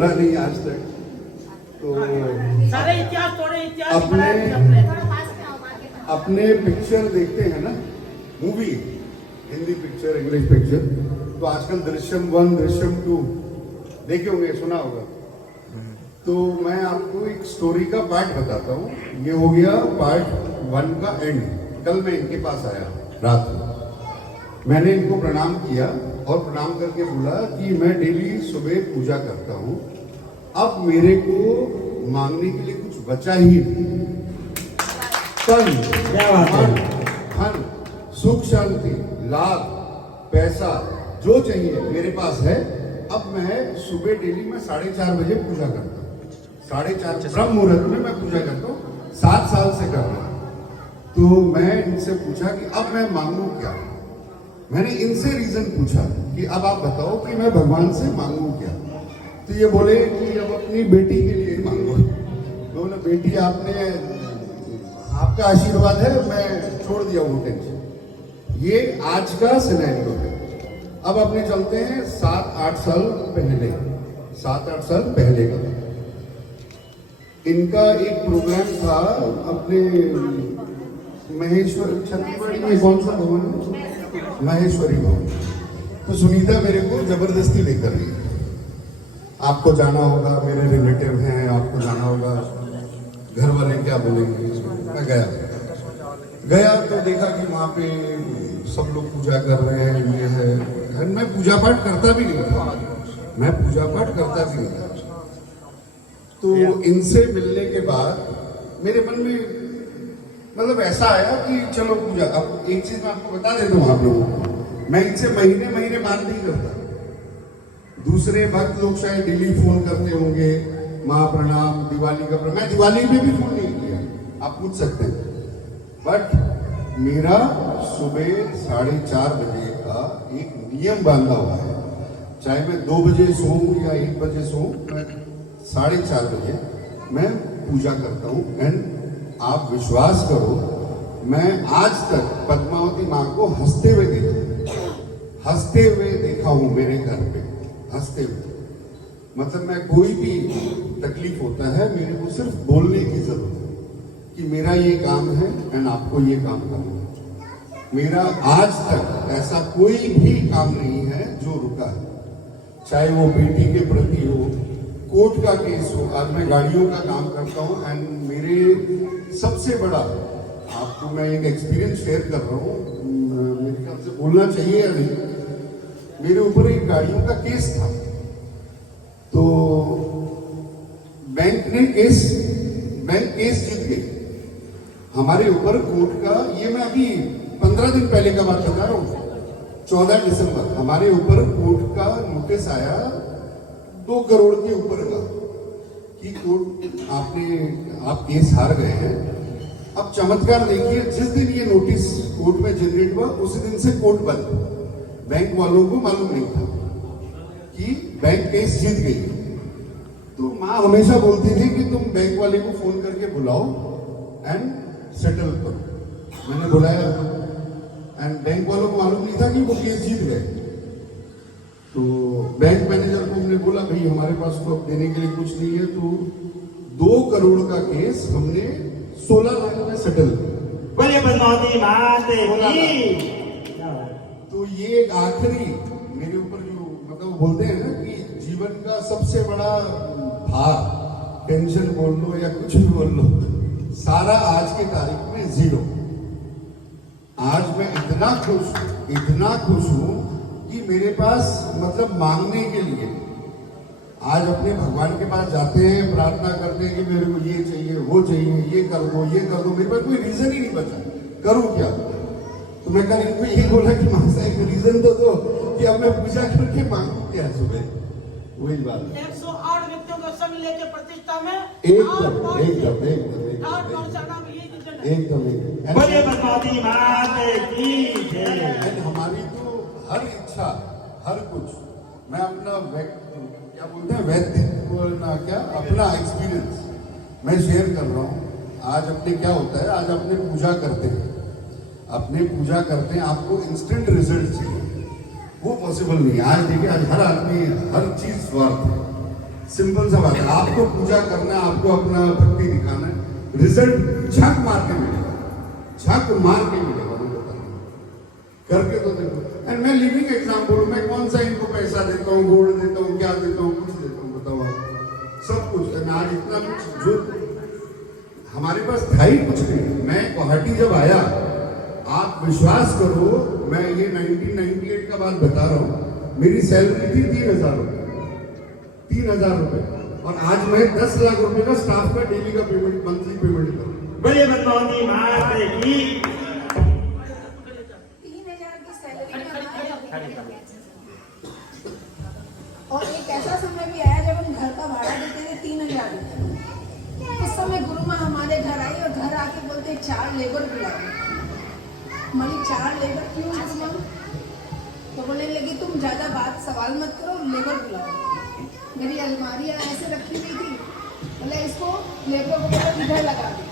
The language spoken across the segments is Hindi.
बोला नहीं आज तक, तो सारे इतिहास थोड़े इतिहास अपने पिक्चर देखते हैं ना, movie, Hindi picture, English picture, तो आजकल दृश्यम 1, दृश्यम 2 देखे होंगे, सुना होगा। तो मैं आपको एक स्टोरी का पार्ट बताता हूँ। ये हो गया पार्ट 1 का एंड। कल मैं इनके पास आया रात में, मैंने इनको प्रणाम किया और प्रणाम करके बोला कि मैं डेली सुबह पूजा करता हूँ, अब मेरे को मांगने के लिए कुछ बचा ही नहीं। धन, सुख शांति, लाभ, पैसा जो चाहिए मेरे पास है। अब मैं सुबह डेली मैं 4:30 बजे पूजा करता हूँ, 4:30 ब्रह्म मुहूर्त में मैं पूजा करता हूँ, 7 साल से कर रहा हूँ। तो मैं इनसे पूछा कि अब मैं मांगू क्या। मैंने इनसे रीजन पूछा कि अब आप बताओ कि मैं भगवान से मांगू क्या। तो ये बोले कि अब अपनी बेटी के लिए मांगो। तो बोला बेटी आपका आशीर्वाद है, मैं छोड़ दिया वो टेंशन। ये आज का सिनेरियो है। अब अपने चलते हैं 7-8 साल पहले, 7-8 साल पहले का। इनका एक प्रोग्राम था अपने महेश्वर छत्तीसगढ़ में, कौन सा भवन है, महेश्वरी भवन। तो सुनीता मेरे को जबरदस्ती लेकर गई, आपको जाना होगा, मेरे रिलेटिव हैं, आपको जाना होगा, घर वाले क्या बोलेंगे। मैं गया तो देखा कि वहाँ पे सब लोग पूजा कर रहे हैं, ये है। मैं पूजा पाठ करता भी नहीं था, मैं पूजा पाठ करता भी नहीं था। तो इनसे मिलने के बाद मेरे मन में मतलब ऐसा आया कि चलो पूजा। अब एक चीज मैं आपको बता देता हूँ आप लोगों को, मैं इनसे महीने बात नहीं करता। दूसरे भक्त लोग शायद डेली फोन करते होंगे, माँ प्रणाम, दिवाली का प्रणाम। मैं दिवाली में भी फोन नहीं किया, आप पूछ सकते हैं। बट मेरा सुबह 4:30 बजे का एक नियम बांधा हुआ है, चाहे मैं 2 बजे सोऊं या 1 बजे सोऊं, मैं 4:30 बजे मैं पूजा करता हूँ। एंड आप विश्वास करो, मैं आज तक पद्मावती माँ को हंसते हुए देखा हूँ मेरे घर पे, हंसते हुए। मतलब मैं कोई भी तकलीफ होता है, मेरे को सिर्फ बोलने की जरूरत है कि मेरा ये काम है एंड आपको ये काम करना है। मेरा आज तक ऐसा कोई भी काम नहीं है जो रुका है, चाहे वो बेटी के प्रति हो, कोर्ट का केस हो। आज मैं गाड़ियों का काम करता हूँ एंड मेरे सबसे बड़ा, आपको मैं एक एक्सपीरियंस शेयर कर रहा हूँ, मेरे ख्याल से बोलना चाहिए या नहीं। मेरे ऊपर एक गाड़ियों का केस था, तो बैंक केस जीत गई हमारे ऊपर कोर्ट का। ये मैं अभी 15 दिन पहले का बात बता रहा हूँ, 14 दिसंबर हमारे ऊपर कोर्ट का नोटिस आया 2 करोड़ के ऊपर का कि कोर्ट आप केस हार गए हैं। अब चमत्कार देखिए, जिस दिन ये नोटिस कोर्ट में जनरेट हुआ उसी दिन से कोर्ट बंद। बैंक वालों को मालूम नहीं था कि बैंक केस जीत गई। तो माँ हमेशा बोलती थी कि तुम बैंक वाले को फोन करके बुलाओ एंड सेटल करो। मैंने बुलाया एंड बैंक वालों को मालूम नहीं था कि वो केस जीत गए। तो बैंक मैनेजर को हमने बोला भाई हमारे पास तो अब देने के लिए कुछ नहीं है। तो 2 करोड़ का केस हमने 16 लाख में सेटल किया। तो ये एक आखिरी मेरे ऊपर जो मतलब बोलते हैं ना कि जीवन का सबसे बड़ा भार, टेंशन बोल लो या कुछ भी बोल लो, सारा आज की तारीख में 0। आज मैं इतना खुश हूं कि मेरे पास मतलब मांगने के लिए आज अपने भगवान के पास जाते हैं, प्रार्थना करते हैं कि मेरे को ये चाहिए, वो चाहिए, ये कर दो। मेरे पास कोई रीजन ही नहीं बचा, करूं क्या। तो मैं कल इनको यही बोला कि मासा एक रीजन तो दो कि अब मैं पूजा करके मांगू क्या सुबह। वही बात 108 व्यक्तियों का संग लेके प्रतिष्ठा में एकदम हमारी तो हर इच्छा, हर कुछ, मैं अपना क्या बोलते हैं अपना एक्सपीरियंस मैं शेयर कर रहा हूँ। आज अपने क्या होता है, आज अपने पूजा करते हैं, आपको इंस्टेंट रिजल्ट चाहिए, वो पॉसिबल नहीं है। आज देखिए, आज हर आदमी हर चीज स्वार्थ है, सिंपल सा बात है, आपको पूजा करना है, आपको अपना भक्ति दिखाना है, रिजल्ट झक मार के मिलेगा, झक मार के मिलेगा, मैं बता रहा हूं। करके तो देखो। एंड मैं लिविंग एग्जाम्पल हूं, मैं कौन सा इनको पैसा देता हूँ, गोल्ड देता हूँ, क्या देता हूँ, कुछ देता हूँ, बताओ आप, सब कुछ है। मैं आज इतना कुछ जो हमारे पास था ही कुछ नहीं। मैं गुवाहाटी जब आया, आप विश्वास करो, मैं ये 1998 का बात बता रहा हूँ, मेरी सैलरी थी 3,000 रुपये, 3,000 रुपये, और आज मैं 10 लाख रुपए का स्टाफ का डेली का पेमेंट, मंथली पेमेंट कर रहा हूँ। बोलिए भगवती माता की। 3,000 की सैलरी में और एक ऐसा समय भी आया जब हम घर का भाड़ा देते थे 3,000 रुपये। उस समय गुरु माँ हमारे घर आई और घर आके बोलते 4 लेबर बुलाओ। हमारी 4 लेबर क्यों गुरु माँ? तो बोलने लगी तुम ज्यादा बात सवाल मत करो, लेबर बुलाओ। मेरी अलमारियाँ ऐसे रखी हुई थी, बोले इसको लेबर को बोला इधर लगा दो।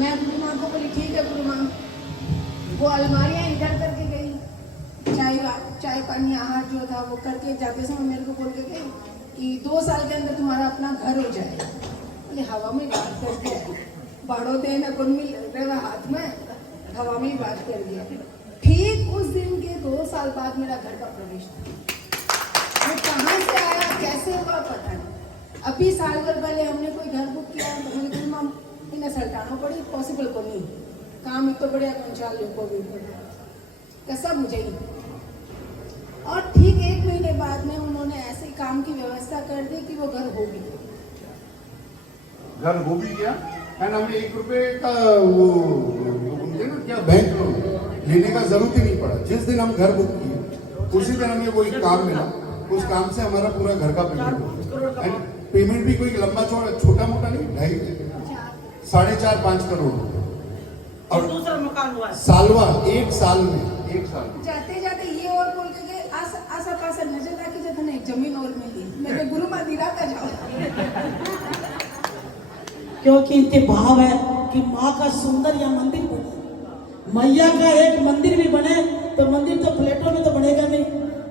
मैं गुरु माँ को बोली ठीक है गुरु माँ। वो अलमारियाँ इधर करके गई, चाय पानी आहार जो था वो करके जाते समय मेरे को बोल के गई कि 2 साल के अंदर तुम्हारा अपना घर हो जाएगा। बोले हवा में बात कर दिया, बाड़ो दे न कुन मिल रहा हाथ में, हवा में ही बात कर दिया। ठीक उस दिन के 2 साल बाद मेरा घर का प्रवेश था। वो कहाँ से आया, कैसे हुआ पता नहीं। अभी साल भर पहले हमने कोई घर बुक किया, तो मैंने कहा माम इन्हें सल्टानो पड़ी, पॉसिबल को नहीं, काम एक तो बढ़िया कंचाल को भी कैसा मुझे ही। और ठीक 1 महीने बाद में उन्होंने ऐसे काम की व्यवस्था कर दी कि वो घर हो गया। घर हो भी गया, एंड हमें 1 रुपए का वो बोलते ना क्या, बैंक लोन लेने का जरूरत ही नहीं पड़ा। जिस दिन हम घर बुक किए उसी दिन हमें वो एक काम मिला, उस काम से हमारा पूरा घर का पेमेंट हो। एंड पेमेंट भी कोई लंबा चौड़ा छोटा मोटा नहीं, 2.5 4.5 करोड़ रुपए, और दूसरा मकान हुआ है। सालवा 1 साल में, 1 साल में। जाते जाते ये और बोल के गए आसा पासा नजर रखी जब हमें एक जमीन और मिली। मैंने गुरु माँ दिला का जाओ, क्योंकि इनके भाव है कि माँ का सुंदर या मंदिर बने, मैया का एक मंदिर भी बने, तो मंदिर तो फ्लैटों में तो बनेगा नहीं,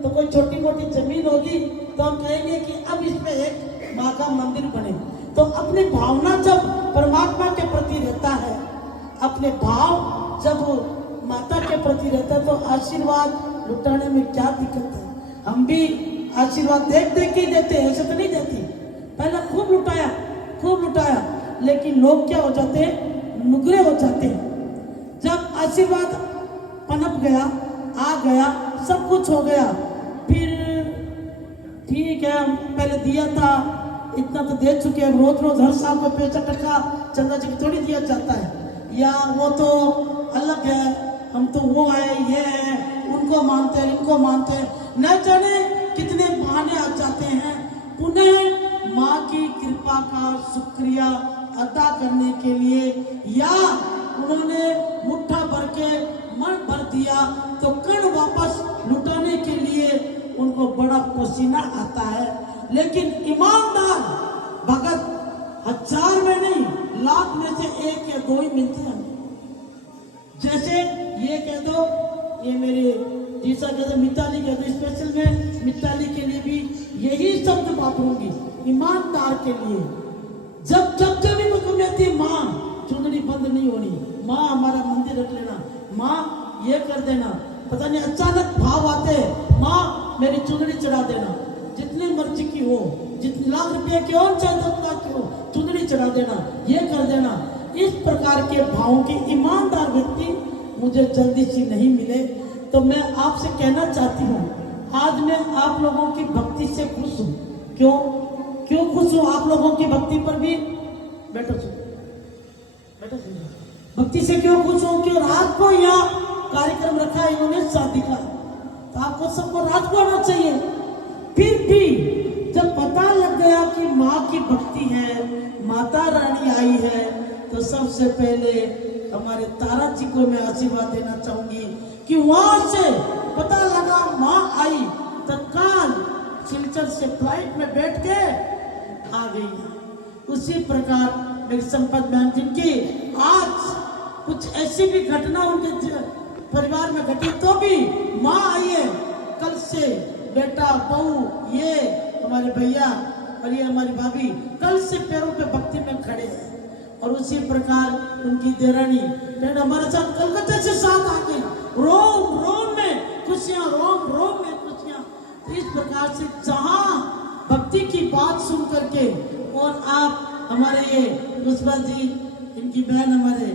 तो कोई छोटी मोटी जमीन होगी तो हम कहेंगे कि अब इसमें एक माँ का मंदिर बने। तो अपनी भावना जब परमात्मा के प्रति रहता है, अपने भाव जब माता के प्रति रहता है, तो आशीर्वाद लुटाने में क्या दिक्कत है। हम भी आशीर्वाद देख देख के ही देते हैं, ऐसे तो नहीं देती। पहले खूब लुटाया, लेकिन लोग क्या हो जाते हैं, नुगरे हो जाते हैं। जब आशीर्वाद पनप गया, आ गया, सब कुछ हो गया, फिर ठीक है पहले दिया था इतना तो दे चुके हैं, रोज हर साल को पैसा टका चंदा जी थोड़ी दिया जाता है, या वो तो अलग है, हम तो वो है ये है, उनको मानते हैं इनको मानते हैं, न जाने कितने बहाने आ जाते हैं। पुनः माँ की कृपा का शुक्रिया अदा करने के लिए, या उन्होंने मुट्ठा भर के मन भर दिया तो कण वापस लुटाने के लिए उनको बड़ा पसीना आता है। लेकिन ईमानदार भगत 1000 में नहीं, लाख में से 1 या 2 ही मिलते हैं। जैसे ये कह दो, ये मेरे जीसा कह दो, मिताली कह दो, स्पेशल में मिताली के लिए भी यही शब्द वापरूंगी, ईमानदार के लिए। जब भी मुझको मिलती है, माँ चुंदड़ी बंद नहीं होनी, माँ हमारा मंदिर रख लेना, माँ ये कर देना, पता नहीं अचानक भाव आते, माँ मेरी चुंदड़ी चढ़ा देना, जितनी मर्जी की हो, जितने लाख रुपए की हो, चाहे 10 लाख की हो, चुंदड़ी चढ़ा देना, ये कर देना। इस प्रकार के भावों की ईमानदार व्यक्ति मुझे जल्दी से नहीं मिले। तो मैं आपसे कहना चाहती हूँ, आज मैं आप लोगों की भक्ति से खुश हूँ। क्यों खुश हूँ आप लोगों की भक्ति पर भी? बैठो सुन, भक्ति से क्यों खुश हूँ कि रात को यहाँ कार्यक्रम रखा है इन्होंने शादी का, तो आपको सबको रात को आना चाहिए। फिर भी जब पता लग गया कि माँ की भक्ति है, माता रानी आई है, तो सबसे पहले हमारे तारा जी को मैं आशीर्वाद देना चाहूंगी कि वहां से पता लगा माँ आई, तत्काल सिलचर से फ्लाइट में बैठ के आ गई। उसी प्रकार मेरी संपत बहन जिनकी आज कुछ ऐसी भी घटना उनके परिवार में घटी, तो भी माँ आई है, कल से बेटा बहू ये हमारे भैया और ये हमारी भाभी कल से पैरों पे भक्ति में खड़े हैं। और उसी प्रकार उनकी देरानी बहन हमारे साथ कलकत्ता से साथ आ गई। रोम रोम में खुशियां, रोम रोम में खुशियां। तो इस प्रकार से जहां भक्ति की बात सुन करके और आप हमारे ये पुष्पा जी, इनकी बहन हमारे